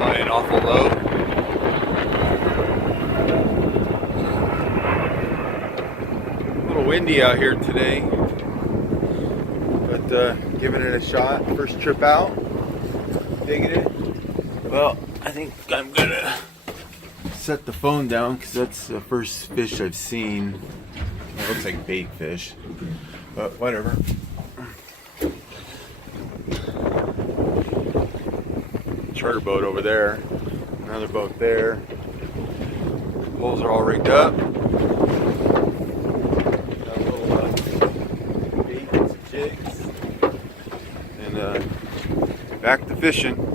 Flying awful low. A little windy out here today, but giving it a shot. First trip out, digging it. Well, I think I'm gonna set the phone down because that's the first fish I've seen. It looks like bait fish, but whatever. Charter boat over there, another boat there. Poles are all rigged up. Got a little bait and some jigs, and back to fishing.